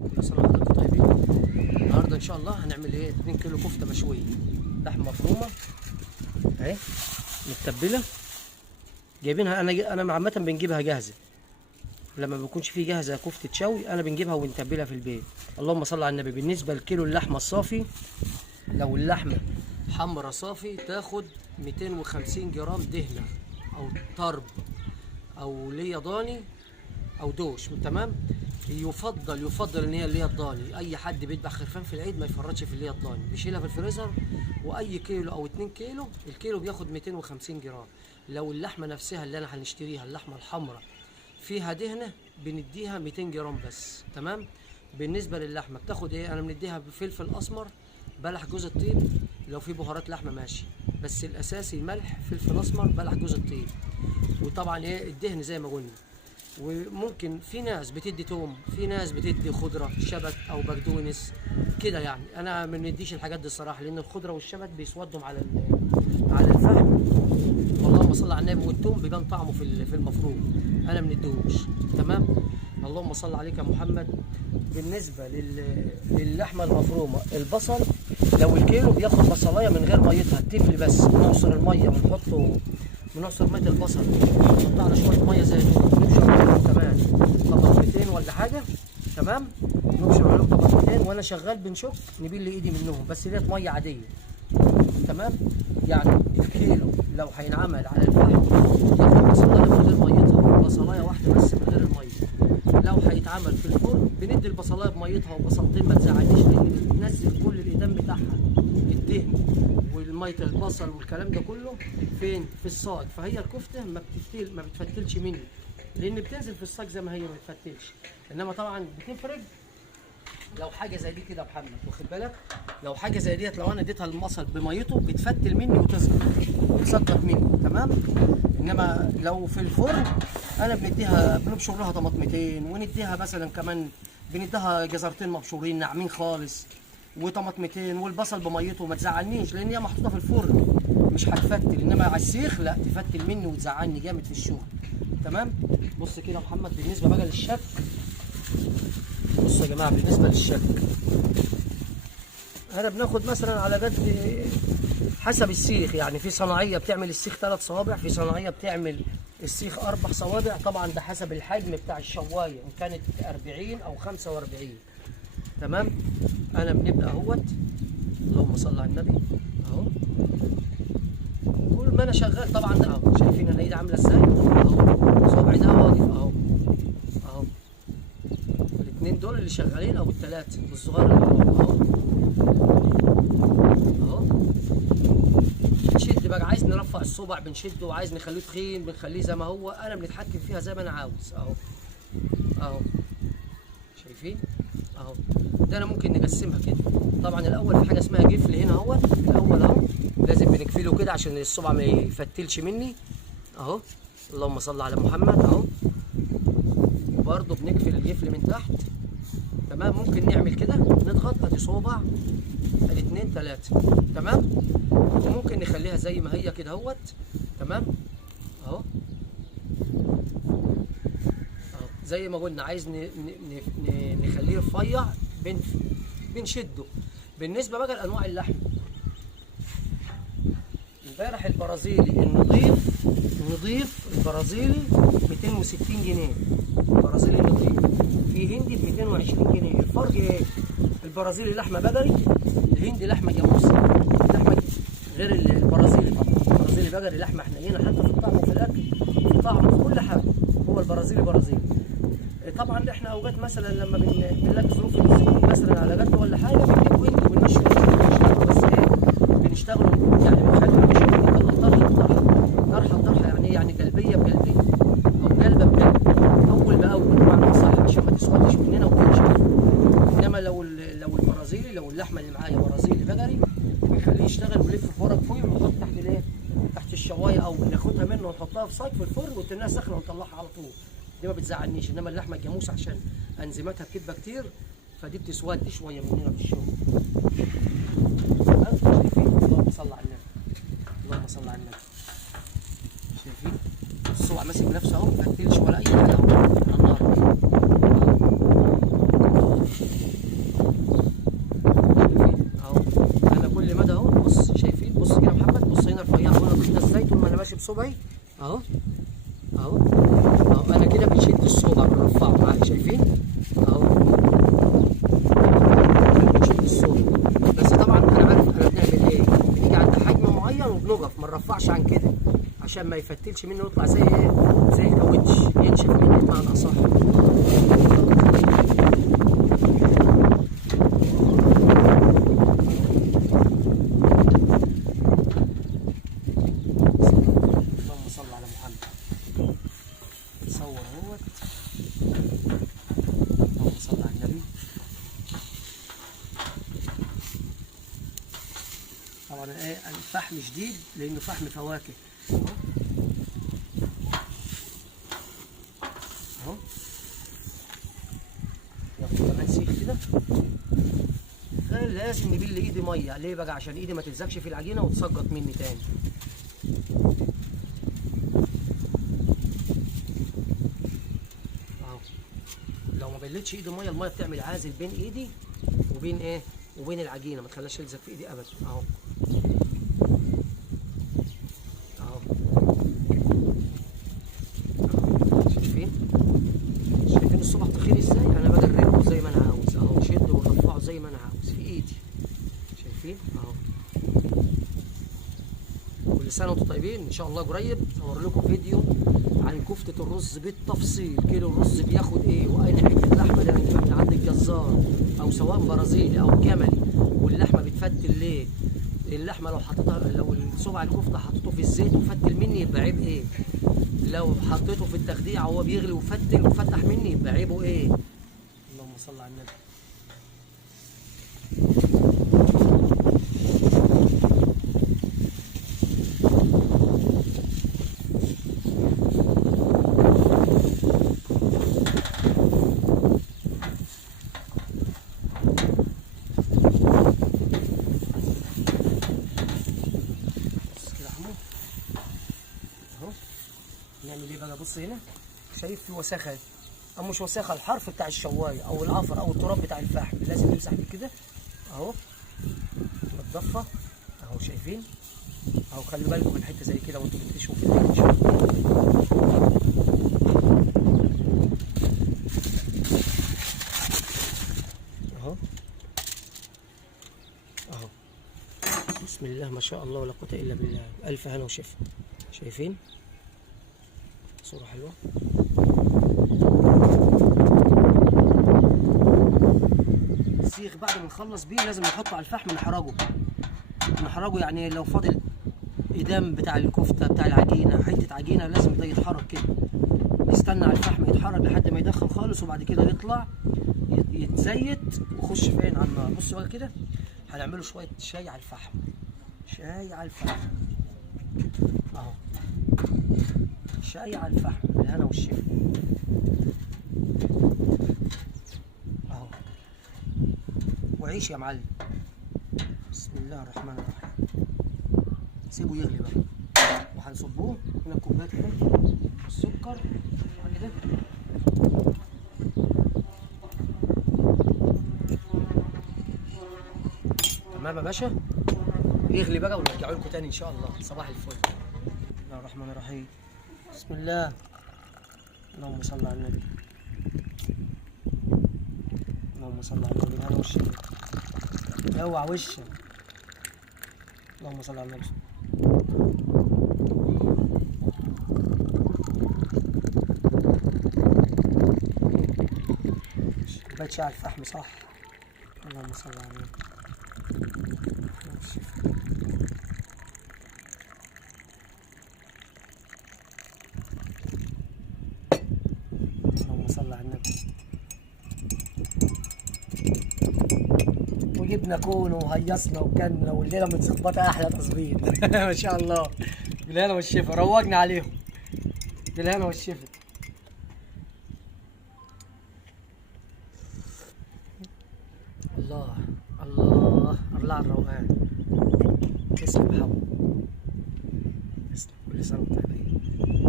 بس انا حضرتك طيبين. النهارده ان شاء الله هنعمل ايه؟ 2 كيلو كفته مشويه، لحمه مفرومه اهي متبله. جايبينها انا عامه بنجيبها جاهزه، لما بيكونش فيه جاهزه كفته شوي انا بنجيبها ونتبلها في البيت. اللهم صل على النبي. بالنسبه لكيلو اللحمه الصافي، لو اللحمه حمرا صافي تاخد 250 جرام دهنه او طرب او ليا ضاني او دوش، تمام. يفضل ان هي اللي هي الضاني. اي حد بيذبح خرفان في العيد ما يفرطش في اللي هي الضاني، بيشيلها في الفريزر. واي كيلو او 2 كيلو، الكيلو بياخد 250 جرام. لو اللحمه نفسها اللي انا هنشتريها اللحمه الحمراء فيها دهنه بنديها 200 جرام بس، تمام. بالنسبه للحمه بتاخد ايه؟ انا بنديها بفلفل اسمر، بلح جوز الطيب، لو في بهارات لحمه ماشي، بس الاساسي ملح فلفل اسمر بلح جوز الطيب. وطبعا ايه الدهن زي ما قلنا. وممكن في ناس بتدي توم، في ناس بتدي خضره شبت او بقدونس كده. يعني انا ما بنديش الحاجات دي الصراحه، لان الخضره والشبت بيسودهم على الفحم. اللهم صل على النبي. والثوم بيبان طعمه في المفروم، انا ما بنديهوش، تمام. اللهم صل عليك يا محمد. بالنسبه للحمه المفرومه، البصل لو الكيلو بياخد بصلايه من غير ميتها التفل بس، بنعصر الميه بنعصر ميه البصل، نحط على شويه ميه زي دول، نبشر عليهم كمان طماطمتين ولا حاجه، تمام. نبشر عليهم طماطمتين وانا شغال بنشك نبيل ايدي منهم، بس ديت ميه عاديه، تمام. يعني الكيلو لو هينعمل على الفحم ياخد بصلايه من غير ميتها، بصلايه واحده بس من غير الميه. لو هيتعمل في الفرن بندي البصلايه بميتها وبصلتين، ما تزعلنيش، لان بتنزل كل الايدام بتاعها الدهن والميه البصل والكلام ده كله فين؟ في الصاج. فهي الكفته ما بتفتلش مني، لان بتنزل في الصاج زي ما هي ما بتفتلش. انما طبعا بتفرق لو حاجه زي دي كده يا محمد، واخد بالك؟ لو حاجه زي ديت لو انا اديتها البصل بميته بتفتل مني وتسقط مني، تمام. انما لو في الفرن انا بنبشر لها طماطمتين، ونديها مثلا كمان بنديها جزرتين مبشورين ناعمين خالص وطماطمتين، والبصل بميته. ما تزعلنيش لان هي محطوطه في الفرن مش هتفتل، انما على السيخ لا تفتل مني وتزعلني جامد في الشغل، تمام. بص كده يا محمد. بالنسبه بقى للشك، بصوا يا جماعه، بالنسبه للشك انا بناخد مثلا على قد حسب السيخ. يعني في صناعيه بتعمل السيخ 3 صوابع، في صناعيه بتعمل السيخ 4 صوابع، طبعا ده حسب الحجم بتاع الشوايه ان كانت 40 او 45، تمام. انا بنبدا اهوت، اللهم صل على النبي، اهو كل ما انا شغال طبعا ده اهو. شايفين انا ايدي عامله ازاي؟ اهو صوابعي ده واقف اهو اهو. الاثنين دول اللي شغالين او الثلاثه والصغير اهو اهو. بنشد بقى، عايز نرفع الصبع بنشده، وعايز نخليه تخين بنخليه زي ما هو. انا بنتحكم فيها زي ما انا عاوز اهو اهو. شايفين اهو؟ ده انا ممكن نقسمها كده. طبعا الاول في حاجه اسمها جفل هنا اهو، الاول اهو لازم بنقفله كده عشان الصبع ما يفتلش مني اهو. اللهم صل على محمد اهو. وبرده بنقفل الجفل من تحت، تمام. ممكن نعمل كده، نضغط ادي صوبع، ادي 2 3، تمام. وممكن نخليها زي ما هي كده اهوت، تمام اهو اهو. زي ما قلنا عايز نخليه رفيع بنشده. بالنسبه بقى لانواع اللحم، امبارح البرازيلي النضيف البرازيلي 260 جنيه، البرازيلي النضيف. في هندي ب 220 جنيه. الفرق ايه؟ البرازيلي لحمه بقري، الهندي لحمه جاموسي. لحمه غير البرازيلي طبعا. البرازيلي بقري لحمه حنينه حتى في الطعم وفي الاكل، في طعم في كل حاجه. هو البرازيلي برازيلي. طبعا احنا اوقات مثلا لما بنلاقي ظروف الزبون مثلا على قد ولا حاجه بنجيب هندي ونمشي ونشتغل، بس ايه بنشتغل يعني بنخلي المشروع يطلع طرحه يعني ايه؟ يعني قلبيه بقلبيه او قلبه بقلب، اول باول بمعنى صح، عشان ما تسودش مننا وتنشف. انما لو البرازيلي، لو اللحمه اللي معايا برازيلي بقري، بنخليه يشتغل ونلف في ورق فويل ونحط تحت الايه؟ تحت الشوايه، او ناخدها منه ونحطها في صاج في الفرن وتنها سخنه ونطلعها على طول. دي ما بتزعلنيش. انما اللحمه الجاموسه عشان انزيماتها بتبقى كتير، فدي بتسود شويه مننا في الشغل. شايفين؟ اللهم صل على النبي، اللهم صل على النبي. شايفين الصبع ماسك نفسه اهو، ما فتلش ولا اي حاجه اهو على النار. صبعي اهو اهو اهو. انا كده بنشد الصبع بنرفعه معاك، شايفين اهو بنشد الصبع. بس طبعا انا عارف انا بنعمل ايه، بنيجي عند حجم معين وبنقف ما نرفعش عن كده عشان ما يفتلش منه ويطلع زي ايه، زي الكاوتش، ينشف مني بمعنى اصح. اللهم صل على محمد. نصور اهوت. اللهم صل على النبي. طبعا ايه الفحم شديد لانه فحم فواكه اهو. ياخد كمان سيخ كده. لازم نبل ايدي ميه، ليه بقى؟ عشان ايدي ما تلزقش في العجينه وتسقط مني تاني. اهو لو ما بلتش ايدي ميه، الميه بتعمل عازل بين ايدي وبين ايه، وبين العجينه، ما تخليهاش تلزق في ايدي ابدا. اهو اهو شايفين الصبع تخيل ازاي؟ انا بجربه زي ما انا عاوز اهو، شد ورفعه زي ما انا عاوز في ايدي، شايفين اهو. كل سنه وانتم طيبين. ان شاء الله قريب اصور لكم فيديو عن كفته الرز بالتفصيل، كيلو الرز بياخد ايه، واي حته لحمه اللي هنجيبها من عند الجزار او سواء برازيلي او جملي، واللحمه بتفتل ليه. اللحمه لو حطيتها، لو صبع الكفته حطيته في الزيت وفتل مني يبقى عيب ايه، لو حطيته في التخديعه وهو بيغلي وفتل وفتح مني يبقى عيبه ايه. اللهم صل على النبي. اهو نعمل ايه بقى؟ بص هنا، شايف في وساخه او مش وساخه، الحرف بتاع الشوايه او العفر او التراب بتاع الفحم لازم نمسح بيه كده اهو، نتضفى اهو، شايفين اهو. خلي بالكم من حته زي كده وانتوا بتشوفوا في البيت اهو اهو. بسم الله ما شاء الله ولا قوه الا بالله. الف هنا وشفا. شايفين صوره حلوه. السيخ بعد ما نخلص بيه لازم نحطه على الفحم، نحرجه يعني لو فاضل إدام بتاع الكفته بتاع العجينه، حته عجينه لازم ده يتحرك كده، نستنى على الفحم يتحرك لحد ما يدخن خالص، وبعد كده يطلع يتزيت ويخش فين على النار. بصوا بقى كده هنعمله شويه شاي على الفحم، شاي على الفحم اهو، شاي على الفحم بالهنا والشفا اهو. وعيش يا معلم. بسم الله الرحمن الرحيم. سيبه يغلي بقى وهنصبوه هنا كوبايه كده السكر كده. تمام يا باشا، يغلي بقى ونرجعه لكم تاني ان شاء الله. صباح الفل. بسم الله الرحمن الرحيم. بسم الله. اللهم صل على النبي. اللهم صل على النبي. هذا وشك اوعى وشك. اللهم صل على النبي. كوباية شاي على الفحم صح. اللهم صل على النبي. اللهم صل على النبي. وجبنا كون وهيصنا وكلنا والليله متظبطه احلى تظبيط. ما شاء الله. بالهنا والشفا، روجنا عليهم بالهنا والشفا. الله الله الله على الروقان. تسلم يا حبيبي، تسلم. كل سنه وانت طيب.